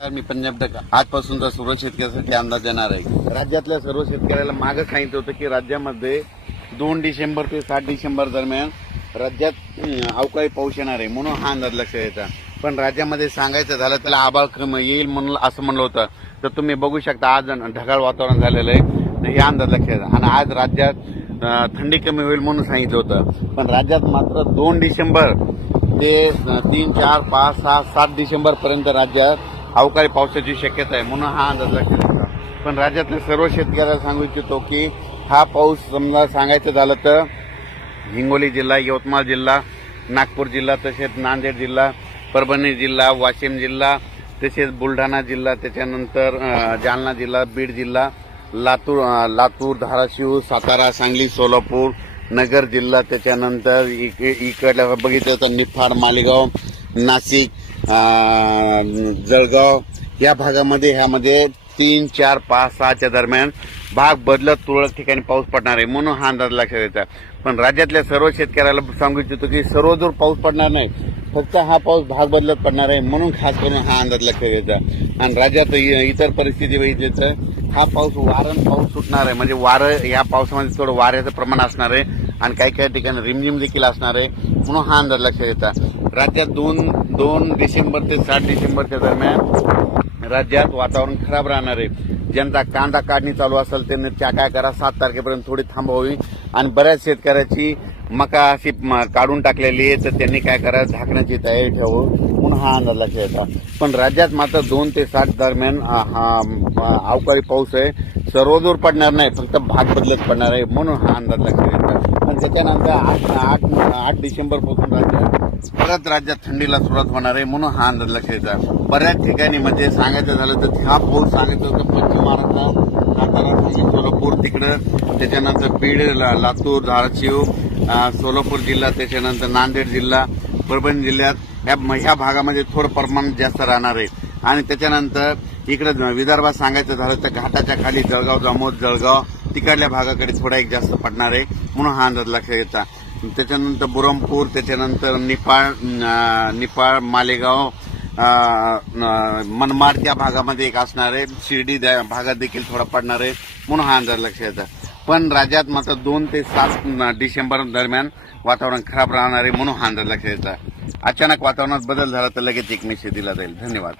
तर मी पंजाब टक्का आजपासूनचा सर्व शेतकऱ्यासाठी अंदाज देणार आहे. राज्यातल्या सर्व शेतकऱ्याला मागं सांगितलं होतं की राज्यामध्ये दोन डिसेंबर ते सात डिसेंबर दरम्यान राज्यात अवकाळी पाऊस येणार आहे म्हणून हा अंदाज लक्षात यायचा. पण राज्यामध्ये सांगायचं झालं त्याला आबाळ कमी येईल म्हणून असं म्हणलं होतं. तर तुम्ही बघू शकता आज ढगाळ वातावरण झालेलं आहे. हे अंदाज लक्षात येतं आणि आज राज्यात थंडी कमी होईल म्हणून सांगितलं होतं. पण राज्यात मात्र दोन डिसेंबर ते तीन चार पाच सहा सात डिसेंबरपर्यंत राज्यात अवकाळी पावसाची शक्यता आहे म्हणून हा अंदाज लक्षात येतो पण राज्यातल्या सर्व शेतकऱ्याला सांगू इच्छितो की हा पाऊस समजा सांगायचं झालं तर हिंगोली जिल्हा यवतमाळ जिल्हा नागपूर जिल्हा तसेच नांदेड जिल्हा परभणी जिल्हा वाशिम जिल्हा तसेच बुलढाणा जिल्हा त्याच्यानंतर जालना जिल्हा बीड जिल्हा लातूर लातूर धाराशिव सातारा सांगली सोलापूर नगर जिल्हा त्याच्यानंतर इक इकडल्या बघितलं तर निफाड मालेगाव नाशिक जळगाव या भागामध्ये ह्यामध्ये तीन चार पाच सहाच्या दरम्यान भाग बदलत तुरळक ठिकाणी पाऊस पडणार आहे म्हणून हा अंदाज लक्षात येतो. पण राज्यातल्या सर्व शेतकऱ्याला सांगू इच्छितो की सर्व दूर पाऊस पडणार नाही. फक्त हा पाऊस भाग बदलत पडणार आहे म्हणून खास करून हा अंदाज लक्षात घ्यायचा आणि राज्यात इ- इतर परिस्थिती बघितली तर हा पाऊस वारण पाऊस सुटणार आहे. म्हणजे वारं या पावसामध्ये थोडं वाऱ्याचं प्रमाण असणार आहे आणि काही काही ठिकाणी रिमझिम देखील असणार आहे म्हणून हा अंदाज लक्षात घेता राज्यात दोन दोन डिसेंबर ते सात डिसेंबरच्या दरम्यान राज्यात वातावरण खराब राहणार आहे. जनता कांदा काढणी चालू असेल त्यांनी त्या काय करा सात तारखेपर्यंत थोडी थांबवावी आणि बऱ्याच शेतकऱ्याची मका अशी काढून टाकलेली आहे तर त्यांनी काय करा झाकण्याची तयारी ठेवू म्हणून हा अंदाज लक्षात येतात पण राज्यात मात्र दोन ते सात दरम्यान हा अवकाळी पाऊस आहे. सर्वदूर पडणार नाही फक्त भाग बदलत पडणार आहे म्हणून हा अंदाज लक्षात येतात पण त्याच्यानंतर आठ आठ आठ डिसेंबरपासून राज्यात परत राज्यात थंडीला सुरुवात होणार आहे म्हणून हा अंदाज लक्षात येतात बऱ्याच ठिकाणी म्हणजे सांगायचं झालं तर हा पाऊस सांगायचं होतं पश्चिम महाराष्ट्रात. सातारा सांगली सोलापूर तिकडं. त्याच्यानंतर बीड ला- लातूर धाराशिव सोलापूर जिल्हा त्याच्यानंतर नांदेड जिल्हा परभणी जिल्ह्यात. या ह्या भागामध्ये थोडं प्रमाण जास्त राहणार आहे. आणि त्याच्यानंतर इकडं विदर्भात सांगायचं झालं तर घाटाच्या खाली जळगाव जामोद जळगाव तिकडल्या भागाकडे थोडा एक जास्त पडणार आहे म्हणून हा अंदाज लक्षात येतात त्याच्यानंतर बुरमपूर त्याच्यानंतर निपाळ निपाळ मालेगाव मनमाड त्या भागामध्ये एक असणार आहे. शिर्डी भागात देखील थोडा पडणार आहे म्हणून हा अंदाज लक्षात येतात पण राज्यात मात्र दोन ते सात डिसेंबर दरम्यान वातावरण खराब राहणार आहे म्हणून हा अंदाज लक्षात येतात अचानक वातावरणात बदल झाला तर लगेच एक मेसेज दिला जाईल. धन्यवाद.